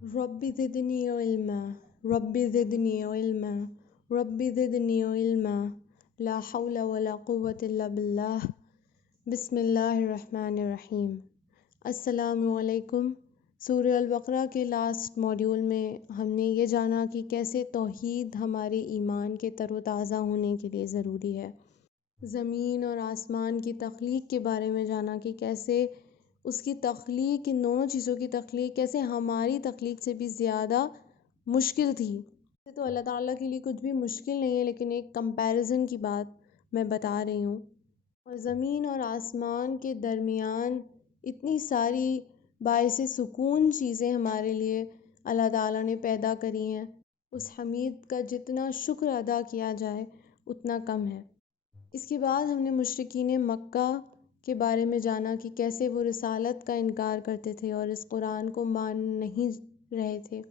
رب زدنی علما رب زدنی علما رب زدنی علما لا حول ولا قوة الا باللہ بسم اللہ الرحمن الرحیم۔ السلام علیکم۔ سورہ البقرہ کے لاسٹ موڈیول میں ہم نے یہ جانا کہ کیسے توحید ہمارے ایمان کے تر و تازہ ہونے کے لیے ضروری ہے، زمین اور آسمان کی تخلیق کے بارے میں جانا کہ کیسے اس کی تخلیق، ان دونوں چیزوں کی تخلیق کیسے ہماری تخلیق سے بھی زیادہ مشکل تھی۔ تو اللہ تعالیٰ کے لیے کچھ بھی مشکل نہیں ہے، لیکن ایک کمپیریزن کی بات میں بتا رہی ہوں۔ اور زمین اور آسمان کے درمیان اتنی ساری باعث سکون چیزیں ہمارے لیے اللہ تعالیٰ نے پیدا کری ہیں، اس حمید کا جتنا شکر ادا کیا جائے اتنا کم ہے۔ اس کے بعد ہم نے مشرکین مکہ کے بارے میں جانا کہ کیسے وہ رسالت کا انکار کرتے تھے اور اس قرآن کو مان نہیں رہے تھے،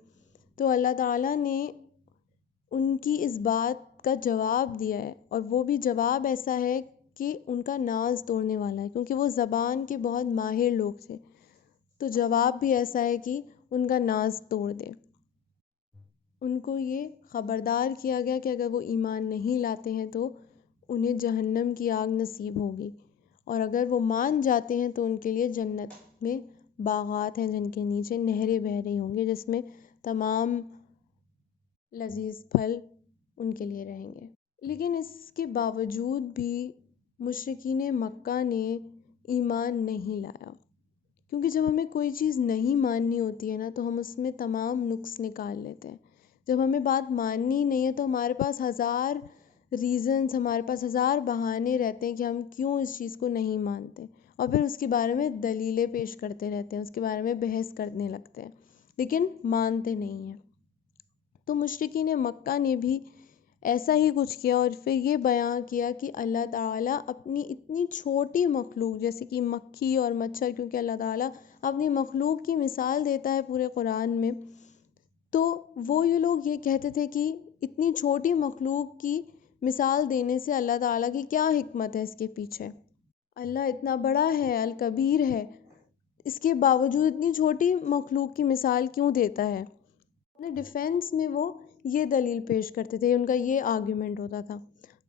تو اللہ تعالیٰ نے ان کی اس بات کا جواب دیا ہے، اور وہ بھی جواب ایسا ہے کہ ان کا ناز توڑنے والا ہے، کیونکہ وہ زبان کے بہت ماہر لوگ تھے، تو جواب بھی ایسا ہے کہ ان کا ناز توڑ دے۔ ان کو یہ خبردار کیا گیا کہ اگر وہ ایمان نہیں لاتے ہیں تو انہیں جہنم کی آگ نصیب ہوگی، اور اگر وہ مان جاتے ہیں تو ان کے لیے جنت میں باغات ہیں جن کے نیچے نہریں بہہ رہی ہوں گی، جس میں تمام لذیذ پھل ان کے لیے رہیں گے۔ لیکن اس کے باوجود بھی مشرکین مکہ نے ایمان نہیں لایا، کیونکہ جب ہمیں کوئی چیز نہیں ماننی ہوتی ہے نا تو ہم اس میں تمام نقص نکال لیتے ہیں۔ جب ہمیں بات ماننی نہیں ہے تو ہمارے پاس ہزار ریزنز، ہمارے پاس ہزار بہانے رہتے ہیں کہ ہم کیوں اس چیز کو نہیں مانتے، اور پھر اس کے بارے میں دلیلیں پیش کرتے رہتے ہیں، اس کے بارے میں بحث کرنے لگتے ہیں، لیکن مانتے نہیں ہیں۔ تو مشرکین مکہ نے بھی ایسا ہی کچھ کیا، اور پھر یہ بیان کیا کہ اللہ تعالیٰ اپنی اتنی چھوٹی مخلوق جیسے کہ مکھی اور مچھر، کیونکہ اللہ تعالیٰ اپنی مخلوق کی مثال دیتا ہے پورے قرآن میں، تو وہ یہ لوگ یہ کہتے تھے کہ اتنی چھوٹی مخلوق کی مثال دینے سے اللہ تعالیٰ کی کیا حکمت ہے اس کے پیچھے، اللہ اتنا بڑا ہے، الکبیر ہے، اس کے باوجود اتنی چھوٹی مخلوق کی مثال کیوں دیتا ہے۔ اپنے ڈیفینس میں وہ یہ دلیل پیش کرتے تھے، ان کا یہ آرگیومنٹ ہوتا تھا۔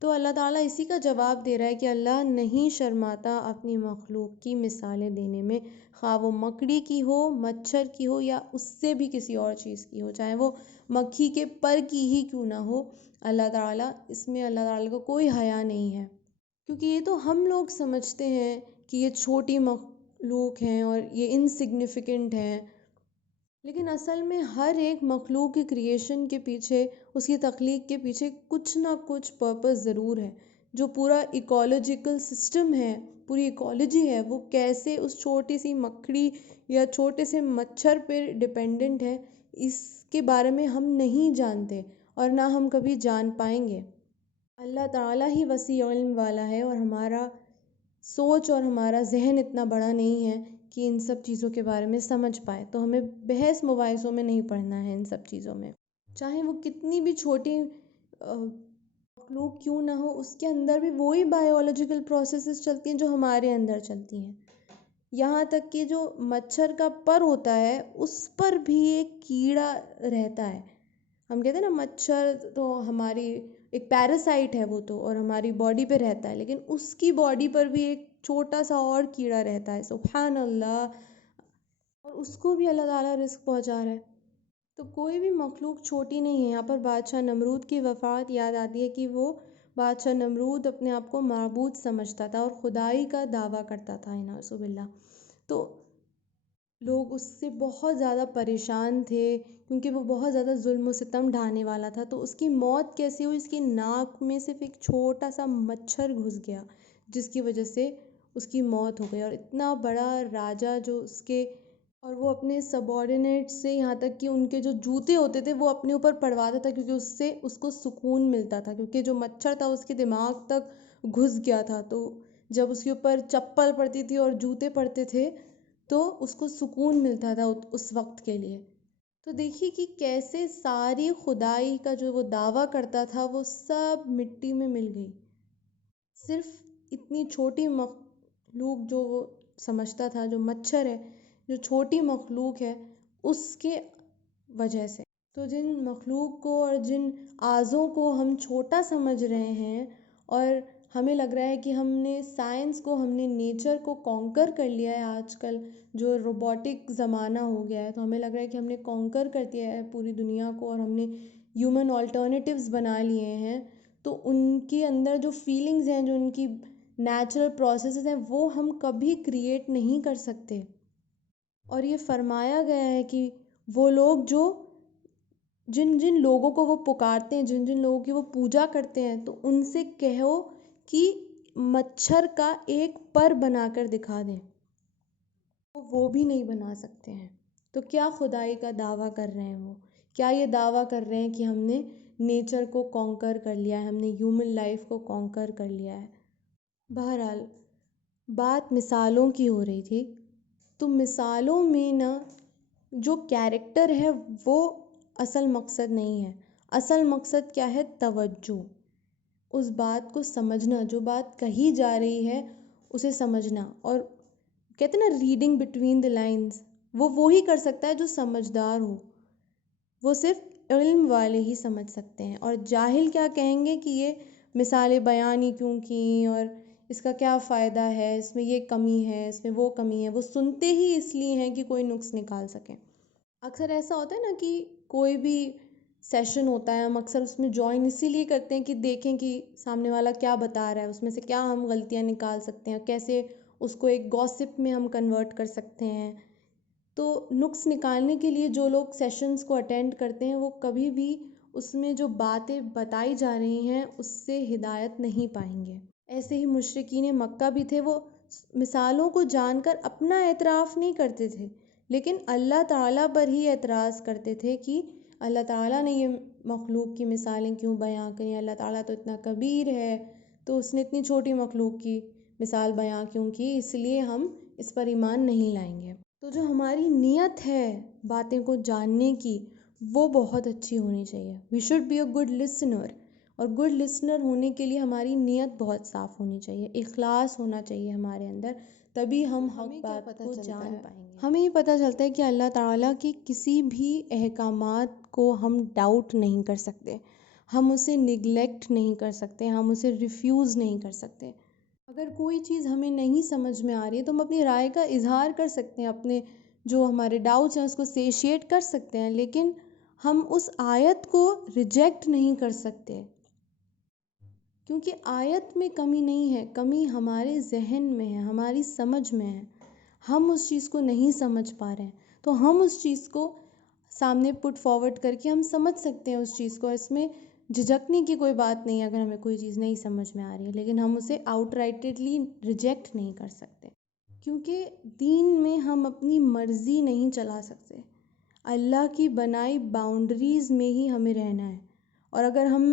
تو اللہ تعالیٰ اسی کا جواب دے رہا ہے کہ اللہ نہیں شرماتا اپنی مخلوق کی مثالیں دینے میں، خواہ وہ مکڑی کی ہو، مچھر کی ہو، یا اس سے بھی کسی اور چیز کی ہو، چاہے وہ مکھی کے پر کی ہی کیوں نہ ہو۔ اللہ تعالیٰ، اس میں اللہ تعالیٰ کو کوئی حیا نہیں ہے، کیونکہ یہ تو ہم لوگ سمجھتے ہیں کہ یہ چھوٹی مخلوق ہیں اور یہ انسگنیفیکنٹ ہیں، لیکن اصل میں ہر ایک مخلوق کی کریشن کے پیچھے، اس کی تخلیق کے پیچھے کچھ نہ کچھ پرپس ضرور ہے۔ جو پورا ایکولوجیکل سسٹم ہے، پوری ایکولوجی ہے، وہ کیسے اس چھوٹی سی مکڑی یا چھوٹے سے مچھر پہ ڈیپینڈنٹ ہے، اس کے بارے میں ہم نہیں جانتے، اور نہ ہم کبھی جان پائیں گے۔ اللہ تعالیٰ ہی وسیع علم والا ہے، اور ہمارا سوچ اور ہمارا ذہن اتنا بڑا نہیں ہے کہ ان سب چیزوں کے بارے میں سمجھ پائے، تو ہمیں بحث مباحثوں میں نہیں پڑھنا ہے ان سب چیزوں میں، چاہے وہ کتنی بھی چھوٹی مخلوق کیوں نہ ہو، اس کے اندر بھی وہی بائیولوجیکل پروسیسز چلتی ہیں جو ہمارے اندر چلتی ہیں۔ یہاں تک کہ جو مچھر کا پر ہوتا ہے اس پر بھی ایک کیڑا رہتا ہے۔ ہم کہتے ہیں نا مچھر تو ہماری ایک پیراسائٹ ہے وہ تو، اور ہماری باڈی پہ رہتا ہے، لیکن اس کی باڈی پر بھی ایک چھوٹا سا اور کیڑا رہتا ہے، سبحان اللہ، اور اس کو بھی اللہ تعالیٰ رزق پہنچا رہا ہے۔ تو کوئی بھی مخلوق چھوٹی نہیں ہے۔ یہاں پر بادشاہ نمرود کی وفات یاد آتی ہے کہ وہ بادشاہ نمرود اپنے آپ کو معبود سمجھتا تھا اور خدائی کا دعویٰ کرتا تھا، نعوذ باللہ۔ تو لوگ اس سے بہت زیادہ پریشان تھے، کیونکہ وہ بہت زیادہ ظلم و ستم ڈھانے والا تھا۔ تو اس کی موت کیسے ہوئی؟ اس کی ناک میں صرف ایک چھوٹا سا مچھر گھس گیا، جس کی وجہ سے اس کی موت ہو گئی، اور اتنا بڑا راجا جو اس کے، اور وہ اپنے سبارڈینیٹ سے، یہاں تک کہ ان کے جو جوتے ہوتے تھے وہ اپنے اوپر پڑھواتا تھا، کیونکہ اس سے اس کو سکون ملتا تھا، کیونکہ جو مچھر تھا اس کے دماغ تک گھس گیا تھا، تو جب اس کے اوپر چپل پڑتی تھی اور جوتے پڑتے تھے تو اس کو سکون ملتا تھا اس وقت کے لیے۔ تو دیکھیے کہ کیسے ساری خدائی کا جو وہ دعویٰ کرتا تھا وہ سب مٹی میں مل گئی، صرف اتنی چھوٹی مخلوق جو وہ سمجھتا تھا، جو مچھر ہے، جو چھوٹی مخلوق ہے، اس کے وجہ سے۔ تو جن مخلوق کو اور جن اعضوں کو ہم چھوٹا سمجھ رہے ہیں اور ہمیں لگ رہا ہے کہ ہم نے سائنس کو، ہم نے نیچر کو کانکر کر لیا ہے، آج کل جو روبوٹک زمانہ ہو گیا ہے تو ہمیں لگ رہا ہے کہ ہم نے کانکر کر دیا ہے پوری دنیا کو اور ہم نے ہیومن آلٹرنیٹیوز بنا لیے ہیں، تو ان کے اندر جو فیلنگز ہیں، جو ان کی نیچرل پروسیسز ہیں، وہ ہم کبھی کریٹ نہیں کر سکتے۔ اور یہ فرمایا گیا ہے کہ وہ لوگ جو جن جن لوگوں کو وہ پکارتے ہیں، جن جن لوگوں کی وہ پوجا کرتے ہیں، تو ان سے کہو کہ مچھر کا ایک پر بنا کر دکھا دیں، وہ بھی نہیں بنا سکتے ہیں۔ تو کیا خدائی کا دعویٰ کر رہے ہیں وہ؟ کیا یہ دعویٰ کر رہے ہیں کہ ہم نے نیچر کو کانکر کر لیا ہے، ہم نے ہیومن لائف کو کانکر کر لیا ہے؟ بہرحال بات مثالوں کی ہو رہی تھی، تو مثالوں میں نا جو کیریکٹر ہے وہ اصل مقصد نہیں ہے۔ اصل مقصد کیا ہے؟ توجہ، اس بات کو سمجھنا، جو بات کہی جا رہی ہے اسے سمجھنا۔ اور کہتے ہیں نا ریڈنگ بٹوین دا لائنز، وہ وہی کر سکتا ہے جو سمجھدار ہو، وہ صرف علم والے ہی سمجھ سکتے ہیں۔ اور جاہل کیا کہیں گے کہ یہ مثالیں بیان ہی کیوں کیں، اور اس کا کیا فائدہ ہے، اس میں یہ کمی ہے، اس میں وہ کمی ہے، وہ سنتے ہی اس لیے ہیں کہ کوئی نقص نکال سکیں۔ اکثر ایسا ہوتا ہے نا کہ کوئی بھی سیشن ہوتا ہے، ہم اکثر اس میں جوائن اسی لیے کرتے ہیں کہ دیکھیں کہ سامنے والا کیا بتا رہا ہے، اس میں سے کیا ہم غلطیاں نکال سکتے ہیں، کیسے اس کو ایک گوسپ میں ہم کنورٹ کر سکتے ہیں۔ تو نقص نکالنے کے لیے جو لوگ سیشنز کو اٹینڈ کرتے ہیں وہ کبھی بھی اس میں جو باتیں بتائی جا رہی ہیں اس سے ہدایت نہیں پائیں گے۔ ایسے ہی مشرکین مکہ بھی تھے، وہ مثالوں کو جان کر اپنا اعتراف نہیں کرتے تھے، لیکن اللہ تعالیٰ پر ہی اعتراض کرتے تھے کہ اللہ تعالیٰ نے یہ مخلوق کی مثالیں کیوں بیان کریں، اللہ تعالیٰ تو اتنا کبیر ہے، تو اس نے اتنی چھوٹی مخلوق کی مثال بیان کیوں کی، اس لیے ہم اس پر ایمان نہیں لائیں گے۔ تو جو ہماری نیت ہے باتیں کو جاننے کی وہ بہت اچھی ہونی چاہیے۔ We should be a good listener, اور گڈ لسنر ہونے کے لیے ہماری نیت بہت صاف ہونی چاہیے، اخلاص ہونا چاہیے ہمارے اندر، تبھی ہم حق بات کو جان پائیں گے۔ ہمیں یہ پتہ چلتا ہے کہ اللہ تعالیٰ کی کسی بھی احکامات کو ہم ڈاؤٹ نہیں کر سکتے، ہم اسے نگلیکٹ نہیں کر سکتے، ہم اسے ریفیوز نہیں کر سکتے۔ اگر کوئی چیز ہمیں نہیں سمجھ میں آ رہی ہے تو ہم اپنی رائے کا اظہار کر سکتے ہیں، اپنے جو ہمارے ڈاؤٹس ہیں اس کو سیشیٹ کر سکتے ہیں، لیکن ہم اس آیت کو ریجیکٹ نہیں کر سکتے، کیونکہ آیت میں کمی نہیں ہے، کمی ہمارے ذہن میں ہے، ہماری سمجھ میں ہے، ہم اس چیز کو نہیں سمجھ پا رہے ہیں، تو ہم اس چیز کو سامنے پٹ فارورڈ کر کے ہم سمجھ سکتے ہیں اس چیز کو، اس میں جھجکنے کی کوئی بات نہیں ہے اگر ہمیں کوئی چیز نہیں سمجھ میں آ رہی ہے، لیکن ہم اسے آؤٹ رائٹلی ریجیکٹ نہیں کر سکتے، کیونکہ دین میں ہم اپنی مرضی نہیں چلا سکتے، اللہ کی بنائی باؤنڈریز میں ہی ہمیں رہنا ہے۔ اور اگر ہم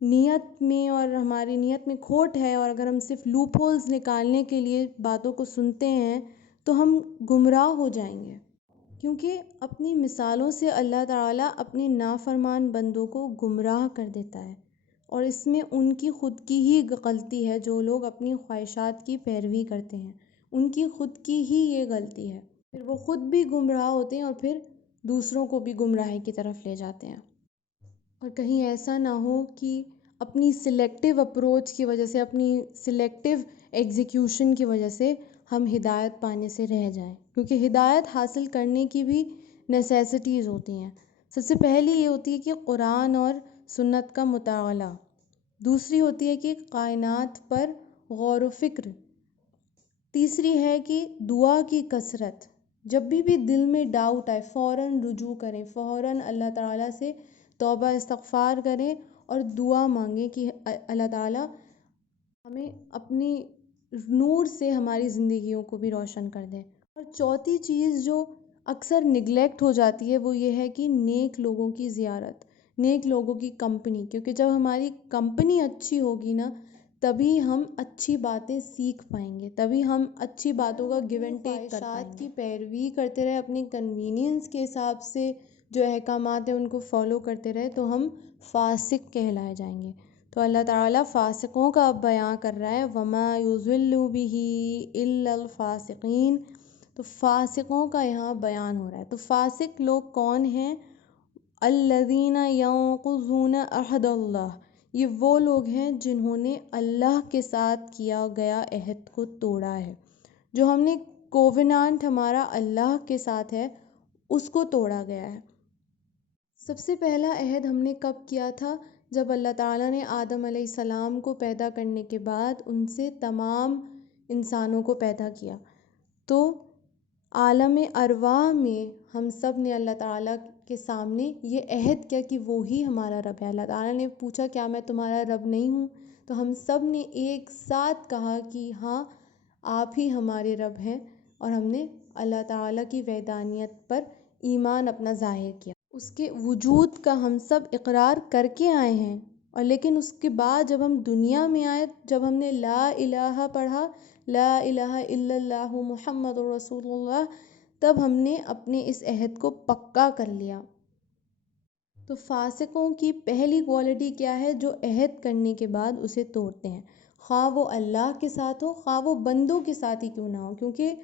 نیت میں اور ہماری نیت میں کھوٹ ہے اور اگر ہم صرف لوپ ہولز نکالنے کے لیے باتوں کو سنتے ہیں تو ہم گمراہ ہو جائیں گے، کیونکہ اپنی مثالوں سے اللہ تعالیٰ اپنے نافرمان بندوں کو گمراہ کر دیتا ہے، اور اس میں ان کی خود کی ہی غلطی ہے، جو لوگ اپنی خواہشات کی پیروی کرتے ہیں ان کی خود کی ہی یہ غلطی ہے، پھر وہ خود بھی گمراہ ہوتے ہیں اور پھر دوسروں کو بھی گمراہی کی طرف لے جاتے ہیں۔ اور کہیں ایسا نہ ہو کہ اپنی سلیکٹیو اپروچ کی وجہ سے، اپنی سلیکٹیو ایگزیکیوشن کی وجہ سے ہم ہدایت پانے سے رہ جائیں، کیونکہ ہدایت حاصل کرنے کی بھی نیسیسٹیز ہوتی ہیں۔ سب سے پہلی یہ ہوتی ہے کہ قرآن اور سنت کا مطالعہ، دوسری ہوتی ہے کہ کائنات پر غور و فکر، تیسری ہے کہ دعا کی کثرت، جب بھی دل میں ڈاؤٹ آئے فوراً رجوع کریں، فوراً اللہ تعالیٰ سے توبہ استغفار کریں اور دعا مانگیں کہ اللہ تعالیٰ ہمیں اپنی نور سے ہماری زندگیوں کو بھی روشن کر دیں۔ اور چوتھی چیز جو اکثر نگلیکٹ ہو جاتی ہے وہ یہ ہے کہ نیک لوگوں کی زیارت، نیک لوگوں کی کمپنی، کیونکہ جب ہماری کمپنی اچھی ہوگی نا تبھی ہم اچھی باتیں سیکھ پائیں گے، تبھی ہم اچھی باتوں کا گیو اینڈ ٹیک کر پائیں گے۔ کی پیروی کرتے رہے، اپنی کنوینئنس کے حساب سے جو احکامات ہیں ان کو فالو کرتے رہے تو ہم فاسق کہلائے جائیں گے۔ تو اللہ تعالیٰ فاسقوں کا اب بیان کر رہا ہے، وَمَا يُضِلُّ بِهِ إِلَّا الْفَاسِقِينَ، تو فاسقوں کا یہاں بیان ہو رہا ہے۔ تو فاسق لوگ کون ہیں؟ الذین ینقضون عہد اللہ، یہ وہ لوگ ہیں جنہوں نے اللہ کے ساتھ کیا گیا عہد کو توڑا ہے. جو ہم نے کوونانٹ ہمارا اللہ کے ساتھ ہے اس کو توڑا گیا ہے. سب سے پہلا عہد ہم نے کب کیا تھا؟ جب اللہ تعالیٰ نے آدم علیہ السلام کو پیدا کرنے کے بعد ان سے تمام انسانوں کو پیدا کیا. تو عالم ارواح میں ہم سب نے اللہ تعالیٰ کے سامنے یہ عہد کیا کہ وہی ہمارا رب ہے. اللہ تعالیٰ نے پوچھا کیا میں تمہارا رب نہیں ہوں؟ تو ہم سب نے ایک ساتھ کہا کہ ہاں آپ ہی ہمارے رب ہیں، اور ہم نے اللہ تعالیٰ کی وحدانیت پر ایمان اپنا ظاہر کیا. اس کے وجود کا ہم سب اقرار کر کے آئے ہیں. اور لیکن اس کے بعد جب ہم دنیا میں آئے، جب ہم نے لا الہ پڑھا، لا الہ الا اللہ محمد رسول اللہ، تب ہم نے اپنے اس عہد کو پکا کر لیا. تو فاسقوں کی پہلی کوالٹی کیا ہے؟ جو عہد کرنے کے بعد اسے توڑتے ہیں، خواہ وہ اللہ کے ساتھ ہو، خواہ وہ بندوں کے ساتھ ہی کیوں نہ ہو. کیونکہ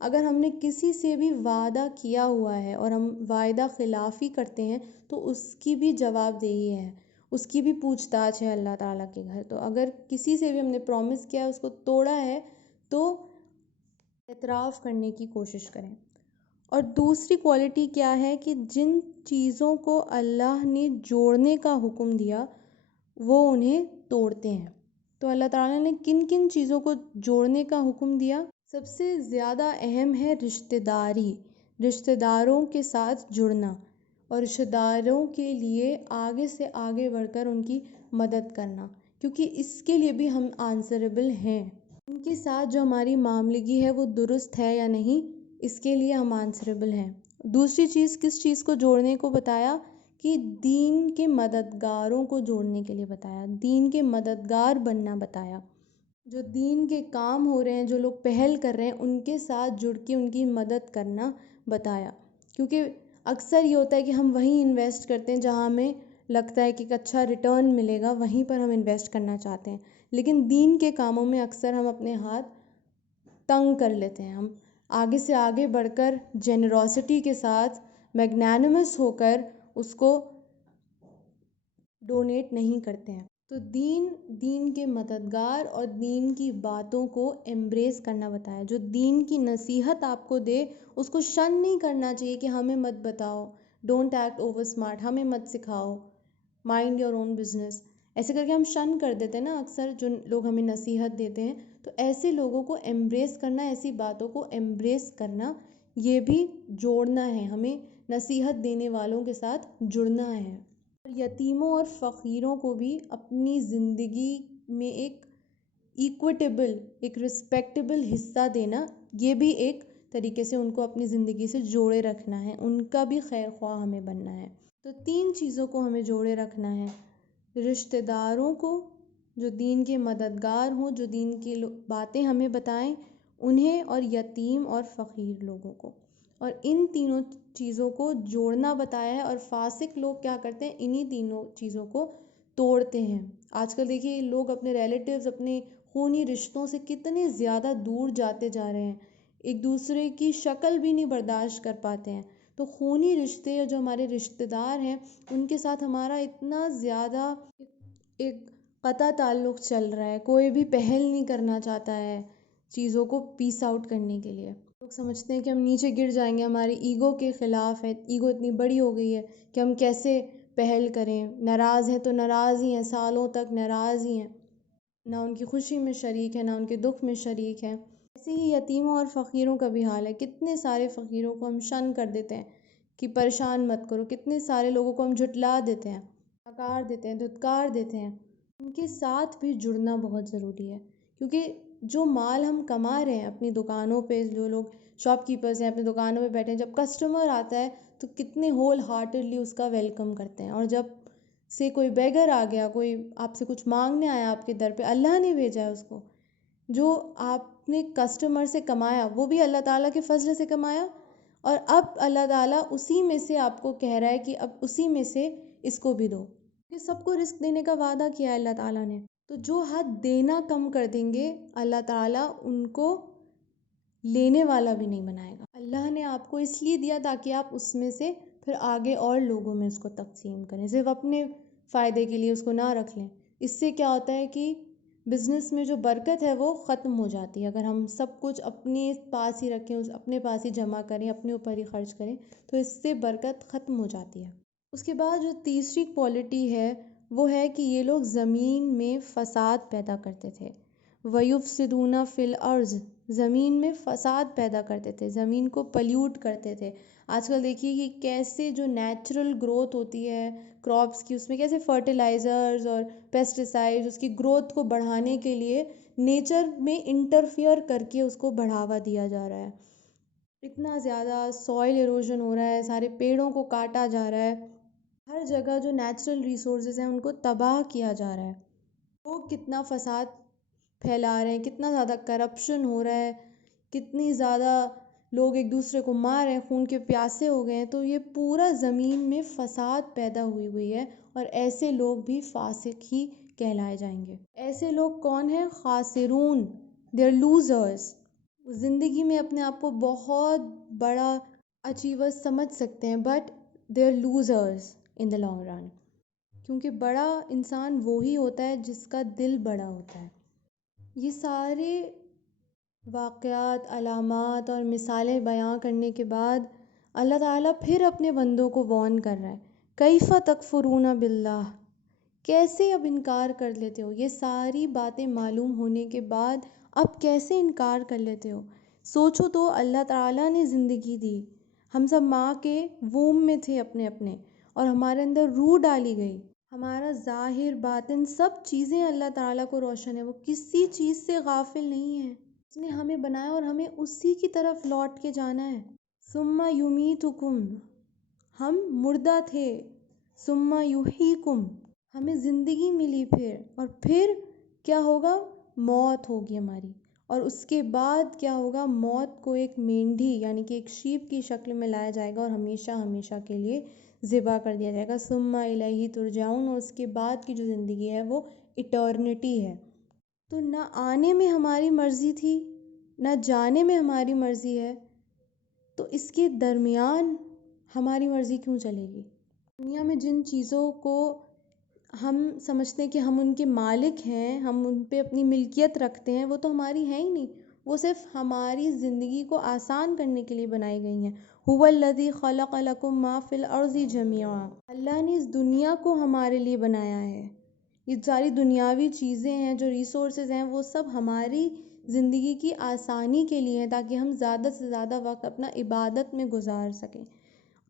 اگر ہم نے کسی سے بھی وعدہ کیا ہوا ہے اور ہم وعدہ خلافی کرتے ہیں تو اس کی بھی جواب دہی ہے، اس کی بھی پوچھ تاچھ ہے اللہ تعالیٰ کے گھر. تو اگر کسی سے بھی ہم نے پرومس کیا ہے، اس کو توڑا ہے، تو اعتراف کرنے کی کوشش کریں. اور دوسری کوالٹی کیا ہے کہ جن چیزوں کو اللہ نے جوڑنے کا حکم دیا وہ انہیں توڑتے ہیں. تو اللہ تعالیٰ نے کن کن چیزوں کو جوڑنے کا حکم دیا؟ سب سے زیادہ اہم ہے رشتہ داری، رشتہ داروں کے ساتھ جڑنا، اور رشتہ داروں کے لیے آگے سے آگے بڑھ کر ان کی مدد کرنا، کیونکہ اس کے لیے بھی ہم آنسریبل ہیں. ان کے ساتھ جو ہماری معاملگی ہے وہ درست ہے یا نہیں، اس کے لیے ہم آنسریبل ہیں. دوسری چیز، کس چیز کو جوڑنے کو بتایا؟ کہ دین کے مددگاروں کو جوڑنے کے لیے بتایا، دین کے مددگار بننا بتایا. جو دین کے کام ہو رہے ہیں، جو لوگ پہل کر رہے ہیں، ان کے ساتھ جڑ کے ان کی مدد کرنا بتایا. کیونکہ اکثر یہ ہوتا ہے کہ ہم وہیں انویسٹ کرتے ہیں جہاں ہمیں لگتا ہے کہ ایک اچھا ریٹرن ملے گا، وہیں پر ہم انویسٹ کرنا چاہتے ہیں. لیکن دین کے کاموں میں اکثر ہم اپنے ہاتھ تنگ کر لیتے ہیں. ہم آگے سے آگے بڑھ کر جنروسٹی کے ساتھ میگنانمس ہو کر اس کو ڈونیٹ نہیں کرتے ہیں. تو دین کے مددگار اور دین کی باتوں کو ایمبریس کرنا بتایا. جو دین کی نصیحت آپ کو دے اس کو شن نہیں کرنا چاہیے کہ ہمیں مت بتاؤ، ڈونٹ ایکٹ اوور اسمارٹ، ہمیں مت سکھاؤ، مائنڈ یور اون بزنس. ایسے کر کے ہم شن کر دیتے ہیں نا اکثر جو لوگ ہمیں نصیحت دیتے ہیں. تو ایسے لوگوں کو ایمبریس کرنا، ایسی باتوں کو ایمبریس کرنا، یہ بھی جوڑنا ہے. ہمیں نصیحت دینے والوں کے ساتھ جڑنا ہے. یتیموں اور فقیروں کو بھی اپنی زندگی میں ایک ایکویٹیبل، ایک رسپیکٹیبل حصہ دینا، یہ بھی ایک طریقے سے ان کو اپنی زندگی سے جوڑے رکھنا ہے، ان کا بھی خیر خواہ ہمیں بننا ہے. تو تین چیزوں کو ہمیں جوڑے رکھنا ہے: رشتہ داروں کو جو دین کے مددگار ہوں، جو دین کی باتیں ہمیں بتائیں انہیں، اور یتیم اور فقیر لوگوں کو. اور ان تینوں چیزوں کو جوڑنا بتایا ہے. اور فاسق لوگ کیا کرتے ہیں؟ انہی تینوں چیزوں کو توڑتے ہیں. آج کل دیکھیے لوگ اپنے ریلیٹیوز، اپنے خونی رشتوں سے کتنے زیادہ دور جاتے جا رہے ہیں، ایک دوسرے کی شکل بھی نہیں برداشت کر پاتے ہیں. تو خونی رشتے جو ہمارے رشتہ دار ہیں ان کے ساتھ ہمارا اتنا زیادہ ایک قطع تعلق چل رہا ہے، کوئی بھی پہل نہیں کرنا چاہتا ہے چیزوں کو پیس آؤٹ کرنے کے لیے. لوگ سمجھتے ہیں کہ ہم نیچے گر جائیں گے، ہماری ایگو کے خلاف ہے، ایگو اتنی بڑی ہو گئی ہے کہ ہم کیسے پہل کریں. ناراض ہیں تو ناراض ہی ہیں، سالوں تک ناراض ہی ہیں، نہ ان کی خوشی میں شریک ہے نہ ان کے دکھ میں شریک ہے. ایسے ہی یتیموں اور فقیروں کا بھی حال ہے. کتنے سارے فقیروں کو ہم شن کر دیتے ہیں کہ پریشان مت کرو، کتنے سارے لوگوں کو ہم جھٹلا دیتے ہیں، نکار دیتے ہیں، دھتکار دیتے ہیں. ان کے ساتھ بھی جڑنا بہت ضروری ہے. کیونکہ جو مال ہم کما رہے ہیں اپنی دکانوں پہ، جو لوگ شاپ کیپرز ہیں اپنی دکانوں پہ بیٹھے ہیں، جب کسٹمر آتا ہے تو کتنے ہول ہارٹیڈلی اس کا ویلکم کرتے ہیں. اور جب سے کوئی بیگر آ گیا، کوئی آپ سے کچھ مانگنے آیا آپ کے در پہ، اللہ نے بھیجا ہے اس کو، جو آپ نے کسٹمر سے کمایا وہ بھی اللہ تعالیٰ کے فضل سے کمایا، اور اب اللہ تعالیٰ اسی میں سے آپ کو کہہ رہا ہے کہ اب اسی میں سے اس کو بھی دو. یہ سب کو رزق دینے کا وعدہ کیا ہے اللہ تعالیٰ نے. تو جو حد دینا کم کر دیں گے اللہ تعالیٰ ان کو لینے والا بھی نہیں بنائے گا. اللہ نے آپ کو اس لیے دیا تاکہ آپ اس میں سے پھر آگے اور لوگوں میں اس کو تقسیم کریں، صرف اپنے فائدے کے لیے اس کو نہ رکھ لیں۔ اس سے کیا ہوتا ہے کہ بزنس میں جو برکت ہے وہ ختم ہو جاتی ہے۔ اگر ہم سب کچھ اپنے پاس ہی رکھیں، اپنے پاس ہی جمع کریں، اپنے اوپر ہی خرچ کریں، تو اس سے برکت ختم ہو جاتی ہے۔ اس کے بعد جو تیسری کوالٹی ہے وہ ہے کہ یہ لوگ زمین میں فساد پیدا کرتے تھے۔ وَيُفْسِدُونَ فِي الْأَرْضِ، زمین میں فساد پیدا کرتے تھے، زمین کو پلیوٹ کرتے تھے۔ آج کل دیکھیے کہ کیسے جو نیچرل گروتھ ہوتی ہے کراپس کی، اس میں کیسے فرٹیلائزرز اور پیسٹیسائڈز اس کی گروتھ کو بڑھانے کے لیے نیچر میں انٹرفیئر کر کے اس کو بڑھاوا دیا جا رہا ہے۔ اتنا زیادہ سوائل ایروژن ہو رہا ہے، سارے پیڑوں کو کاٹا جا رہا ہے، ہر جگہ جو نیچرل ریسورسز ہیں ان کو تباہ کیا جا رہا ہے۔ لوگ کتنا فساد پھیلا رہے ہیں، کتنا زیادہ کرپشن ہو رہا ہے، کتنی زیادہ لوگ ایک دوسرے کو مار رہے ہیں، خون کے پیاسے ہو گئے ہیں۔ تو یہ پورا زمین میں فساد پیدا ہوئی ہے، اور ایسے لوگ بھی فاسق ہی کہلائے جائیں گے۔ ایسے لوگ کون ہیں؟ خاسرون، دے آر لوزرز۔ زندگی میں اپنے آپ کو بہت بڑا اچیور سمجھ سکتے ہیں، but they are losers in the long run, کیونکہ بڑا انسان وہی ہوتا ہے جس کا دل بڑا ہوتا ہے۔ یہ سارے واقعات، علامات اور مثالیں بیان کرنے کے بعد اللہ تعالیٰ پھر اپنے بندوں کو وارن کر رہا ہے، کیف تکفرون باللہ، کیسے اب انکار کر لیتے ہو؟ یہ ساری باتیں معلوم ہونے کے بعد اب کیسے انکار کر لیتے ہو؟ سوچو تو، اللہ تعالیٰ نے زندگی دی، ہم سب ماں کے ووم میں تھے اپنے، اور ہمارے اندر روح ڈالی گئی، ہمارا ظاہر باطن سب چیزیں اللہ تعالیٰ کو روشن ہے، وہ کسی چیز سے غافل نہیں ہے۔ اس نے ہمیں بنایا اور ہمیں اسی کی طرف لوٹ کے جانا ہے۔ ثم یمیتکم، ہم مردہ تھے، ثم یحییکم، ہمیں زندگی ملی اور پھر کیا ہوگا؟ موت ہوگی ہماری، اور اس کے بعد کیا ہوگا؟ موت کو ایک مینڈھی یعنی کہ ایک شیپ کی شکل میں لایا جائے گا اور ہمیشہ کے لیے ذبح کر دیا جائے گا۔ ثم الیہ ترجعون، اور اس کے بعد کی جو زندگی ہے وہ ایٹرنٹی ہے۔ تو نہ آنے میں ہماری مرضی تھی، نہ جانے میں ہماری مرضی ہے، تو اس کے درمیان ہماری مرضی کیوں چلے گی؟ دنیا میں جن چیزوں کو ہم سمجھتے ہیں کہ ہم ان کے مالک ہیں، ہم ان پہ اپنی ملکیت رکھتے ہیں، وہ تو ہماری ہیں ہی نہیں، وہ صرف ہماری زندگی کو آسان کرنے کے لیے بنائی گئی ہیں۔ هو الذی خلق لکم ما فی الارض جمیعا، اللہ نے اس دنیا کو ہمارے لیے بنایا ہے۔ یہ ساری دنیاوی چیزیں ہیں، جو ریسورسز ہیں، وہ سب ہماری زندگی کی آسانی کے لیے ہیں، تاکہ ہم زیادہ سے زیادہ وقت اپنا عبادت میں گزار سکیں۔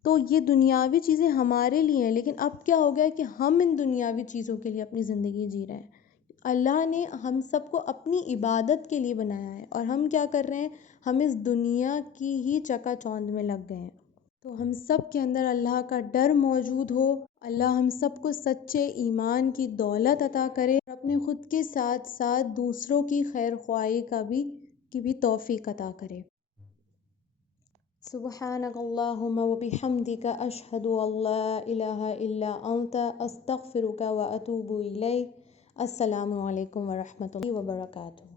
تو یہ دنیاوی چیزیں ہمارے لیے ہیں، لیکن اب کیا ہو گیا ہے کہ ہم ان دنیاوی چیزوں کے لیے اپنی زندگی جی رہے ہیں۔ اللہ نے ہم سب کو اپنی عبادت کے لیے بنایا ہے، اور ہم کیا کر رہے ہیں؟ ہم اس دنیا کی ہی چکا چوند میں لگ گئے ہیں۔ تو ہم سب کے اندر اللہ کا ڈر موجود ہو، اللہ ہم سب کو سچے ایمان کی دولت عطا کرے، اور اپنے خود کے ساتھ ساتھ دوسروں کی خیر خواہی کی بھی توفیق عطا کرے۔ سبحانک اللہم وبحمدک، اشہد ان لا الہ الا انت، استغفرک واتوب الیک۔ السلام علیکم ورحمۃ اللہ وبرکاتہ۔